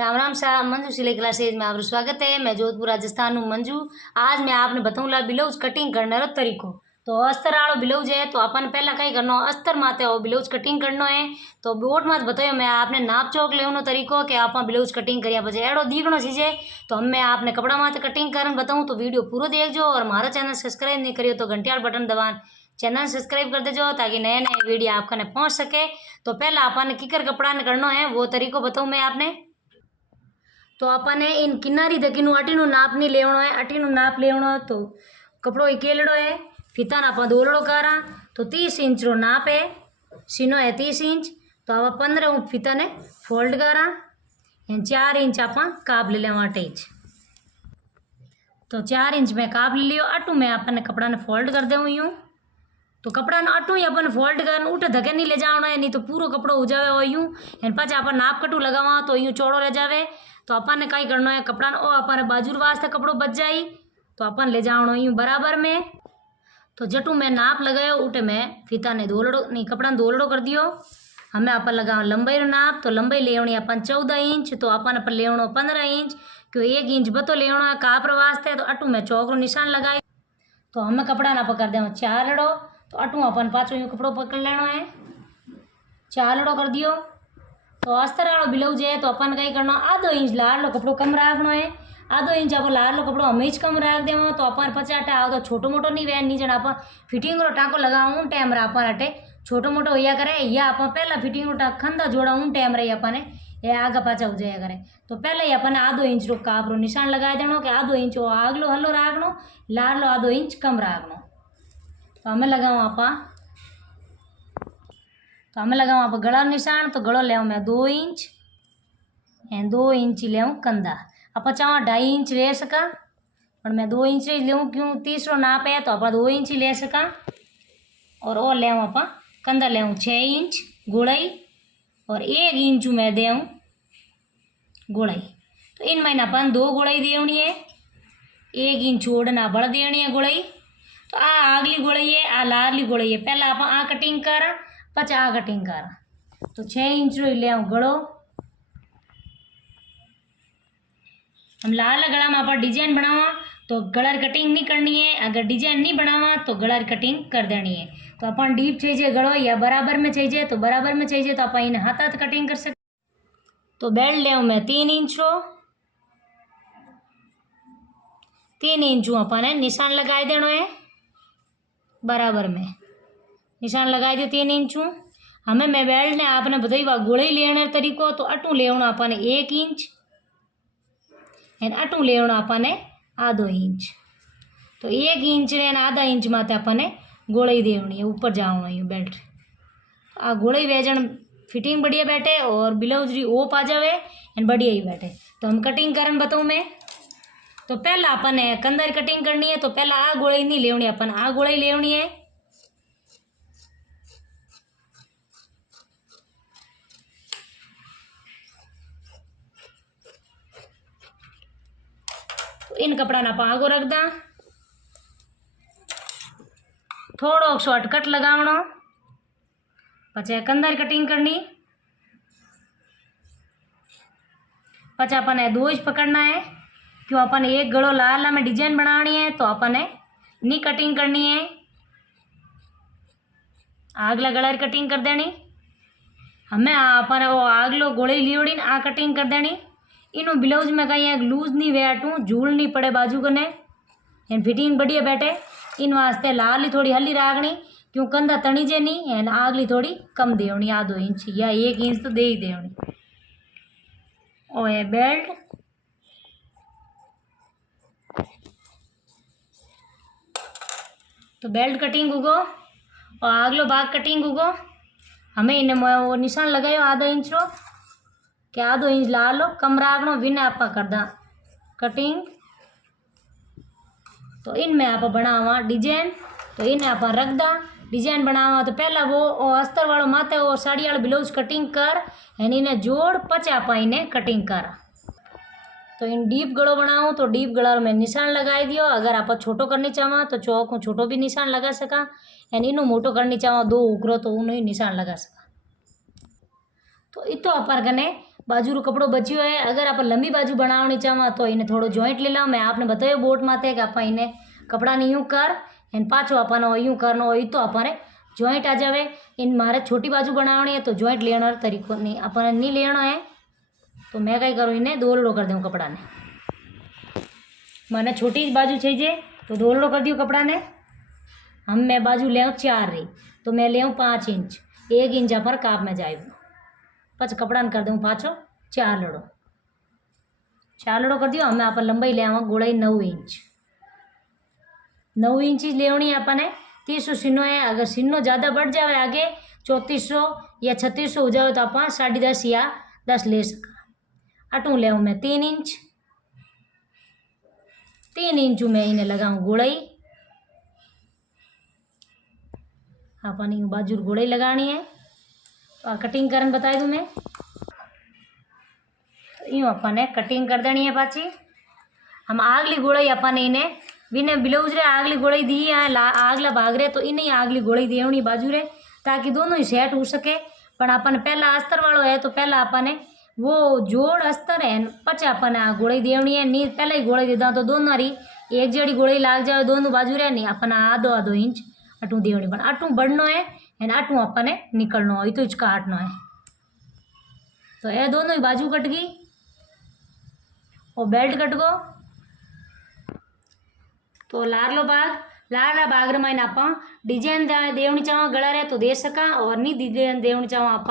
राम राम साहब, मंजू सिलाई क्लासेज में आपका स्वागत है। मैं जोधपुर राजस्थान हूँ मंजू। आज मैं आपने बताऊँगा ब्लाउज कटिंग करने रो तरीको। तो अस्तर वालों ब्लाउज है तो अपन पहला कई करना अस्तर माते हो ब्लाउज कटिंग करना है। तो बोट मत बताओ मैं आपने नाप चौक लेनो तरीको कि आप ब्लाउज कटिंग करिया बजे एड़ो दीगणो चीज़े। तो हम मैं आपने कपड़ा माते कटिंग करन बताऊँ तो वीडियो पूरा देखो और हमारा चैनल सब्सक्राइब नहीं करियो तो घंटे वाला बटन दबान चैनल सब्सक्राइब कर देजो ताकि नए नए वीडियो आपका ने पहुँच सके। तो पहला अपन किकर कपड़ा ने करना है वो तरीको बताऊँ मैं आपने। तो अपन इन किनारी दकीनु अटीनु नाप नहीं लेवणो है, अटीनु नाप लेवणो तो कपड़ो केलड़ो है फीता ना दोलड़ो करा तो 30 इंच रो नाप है, सीनो है 30 इंच। तो आप 15 फीता ने फोल्ड करा 4 इंच आप काप ले लेवा अटैच। तो 4 इंच में काप ले लियो अटू में अपन कपड़ा ने फोल्ड कर देव यूँ। तो कपड़ा ने अटू ही अपन फोल्ड कर उठे धके नहीं ले जाना है, नहीं तो पूरा कपड़ो हो जावे और यूँ पाछा अपन नाप कटू लगावा तो यूँ चौड़ो ले जावे। तो अपन ने कई करना है कपड़ा ओ अपन बाजू वास्ते कपड़ो बच जाई तो अपन ले जाओ यूँ बराबर में। तो जटू मैं नाप लगायो उठे मैं फीता ने दोलड़ो नहीं कपड़ा ने दोलड़ो कर दियो। हमें अपन लगाओ लंबाई रो नाप तो लंबाई लेवनी अपन 14 इंच तो अपन लेवनो 15 इंच क्यों 1 इंच बतो लेवनो है काप रो वास्ते। तो अटू में चौक रो निशान लगाई तो हमें कपड़ा ना पकड़ देव 4 लड़ो तो अटू अपन पाछो यूँ कपड़ो पकड़ लेना है 4 लड़ो कर दियो। तो अस्तर वालों ब्लाउज है तो अपन कई करना आधो इंच लार लो कपड़ो कम रखना है, आधो इंच आप लार लो कपड़ो हमें कम रख देव। तो अपन 50 तो छोटो मोटो नहीं वे नीचे अपन फिटिंग रो टाँको लगाऊ टाइम अपन अटे छोटो मोटो होया करे या अपन पहला फिटिंग रो टाँक खंदा जोड़ा टाइम रही अपन ये आगा पाचा हो जाया करे। तो पहले ही अपन आधो इंच रो काप रो निशान लगा देनो कि आधो इंच वो आगलो हलो रखनो लार लो आधो इंच कम रखनो। तो हमें लगाओ आप आप गला निशान तो गलो ले मैं 2 इंच 2 इंच ले कंधा आप चाहो 2.5 इंच ले सका पर मैं 2 इंच ले क्यों 30 रो नाप है तो आप 2 इंच ले सका। और वो ले आप कंधा ले 6 इंच गोलाई और 1 इंच मैं दे गोलाई। तो इन महीना अपन 2 गोलाई देनी है 1 इंच छोड़ना बड़ देनी है गोलाई। तो आ आगली गोलाई है आ लारली गोलाई है पहला आप आ कटिंग करा पचा आ कटिंग करा। तो 6 इंच रो ले गड़ो हम लाल गला में आप डिजाइन बनावा तो गला कटिंग नहीं करनी है, अगर डिजाइन नहीं बनावा तो गला कटिंग कर देनी है। तो अपन डीप चाहिए गड़ो या बराबर में चाहिए तो बराबर में चाहिए तो आप इन हाथ हाथ कटिंग कर सकते। तो बेल्ट ले मैं 3 इंच रो 3 इंच अपन निशान लगा देना है बराबर में निशान लगा दियो 3 इंच। हमें मैं बेल्ट ने आपने बताई गोलाई लेने तरीको तो अटू लेना अपन 1 इंच अटू लेना अपन आधो इंच। तो 1 इंच ने आधा इंच माते अपन गोलाई देवनी है ऊपर जाओ है बेल्ट आ गोलाई वेजन फिटिंग बढ़िया बैठे और ब्लाउज री ओप आ जावे एंड बढ़िया ही बैठे। तो हम कटिंग करन बताऊँ मैं। तो पहला अपन कंधर कटिंग करनी है तो पहला आ गोलाई नहीं लेवनी अपन आ गोलाई लेवनी है। तो इन कपड़ा ना आगो रख दा थोड़ो शॉर्टकट लगावनो पचे कंधर कटिंग करनी पचा अपन 2 इंच पकड़ना है क्यों अपन एक गड़ो लाल में डिजाइन बनानी है तो अपन नी कटिंग करनी है आगला गला कटिंग कर देनी। हमें अपन वो आगलो गोली लियोड़ी आ कटिंग कर देनी। इनो ब्लाउज में कहीं लूज नहीं वेटू झूल नहीं पड़े बाजू कने एंड फिटिंग बढ़िया बैठे। इन वास्ते लाली थोड़ी हली रागनी क्यों कंधा तनी जे नहीं एंड आगली थोड़ी कम देवनी आधो इंच या 1 इंच तो दे ही देवनी। ओ ये बेल्ट तो बेल्ट कटिंग उगो और आगलो भाग कटिंग उगो। हमें इन्हें वो निशान लगायो आधो इंच रो कि आधो इंच ला लो कम राखनो विना आप कर दा कटिंग। तो इनमें आप बनावा डिजाइन तो इन्हें आप रख दा डिजाइन बनावा। तो पहला वो अस्तर वालों माथे वो साड़ी वाला ब्लाउज कटिंग कर एंड इन्हें जोड़ पचा आप इन्हें कटिंग करा। तो इन डीप गड़ो बनाऊँ तो डीप गड़ा में निशान लगा दियो। अगर आप छोटो करनी चाहो तो चौक छोटो भी निशान लगा सका एंड इनू मोटो करनी चाहो 2 उकरो तो उन्हें निशान लगा सका। तो इतो अपन कने बाजू रो कपड़ो बच्यो है। अगर आप लंबी बाजू बनावनी चाहवा तो इन्हें थोड़ो जॉइंट ले लो। मैं आपने बतायो बोट माते कि आप इन्हें कपड़ा ने यूँ कर एन पाछो अपन यूँ करनो हो तो अपने जॉइंट आ जावे। इन मारे छोटी बाजू बनावनी है तो जॉइंट लेना तरीको नहीं अपन नहीं लेना है। तो मैं कई करूँ इन्हें दोलड़ो कर दूँ कपड़ा ने। मैंने छोटी बाजू चाहिए तो दोलड़ो कर दियो कपड़ा ने। हम मैं बाजू ले 4 रही तो मैं ले 5 इंच 1 इंच पर काप में जाए पच कपड़ा ने कर दूँ पाछो 4 लड़ो कर दियो। हमें अपन लंबाई ले आवा गोलाई 9 इंच 9 इंच ही लेनी है अपन 300 सीनो है। अगर सीनो ज़्यादा बढ़ जाए आगे 3400 या 3600 हो जाए तो अपन 10.5 या 10 ले सका। अटू ले मैं 3 इंच 3 इंच में इन्हें लगाऊँ गोलाई। अपन यूँ बाजू गोलाई लगानी है तो कटिंग करन बता दूँ मैं। तो यूँ अपन ने कटिंग कर देनी है पाची। हम आगली गोलाई अपन इन्हें बिने ब्लाउज रे आगली गोलाई दी है आगला भाग रे तो इन्हें आगली गोलाई देवनी बाजू रे ताकि दोनों ही सेट हो सके। पर अपन पहला अस्तर वालों है तो पहला अपन ने वो जोड़ अस्तर है पचे अपन गोलाई देवनी है। नहीं पहले ही गोलाई देदा तो दोनों री एक जड़ी गोलाई लाग जाए दोनों बाजू रे नहीं अपन आधो इंच अटू देवनी पण अटू बढ़नो है एन अटू अपन ने निकलनो हो तो इसका हटनो है। तो ये दोनों ही बाजू कट गई और बेल्ट कट गो। तो लारलो भाग रे मैंने आप डिजाइन देवनी चाहो गला रे तो दे सका और नहीं डिजाइन देवनी चाहो आप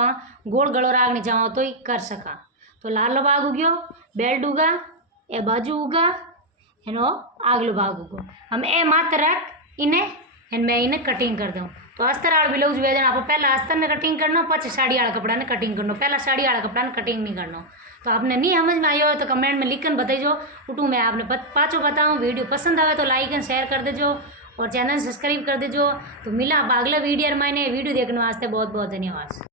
गोल गलो रागनी चाहो तो ही कर सका। तो लारलो भाग उग्यो बेल्ट उगा ए बाजू उगा एनो आगलो भाग उगो। हम ए मात्र रख इन्हें एन मैं इन्हें कटिंग कर दूँ। तो अस्तर वाला ब्लाउज वेदन आप पहला अस्तर ने कटिंग करना पचे साड़ी वाला कपड़ा ने कटिंग करना पहला साड़ी वाला कपड़ा ने कटिंग नहीं करना। तो आपने नहीं समझ में आयो तो कमेंट में लिखकर बताइजो उठू मैं आपने पाचो बताऊँ। वीडियो पसंद आवे तो लाइक एंड शेयर कर देजो और चैनल सब्सक्राइब कर देजो। तो मिला आप अगला वीडियो मैंने वीडियो देखने वास्ते बहुत बहुत धन्यवाद।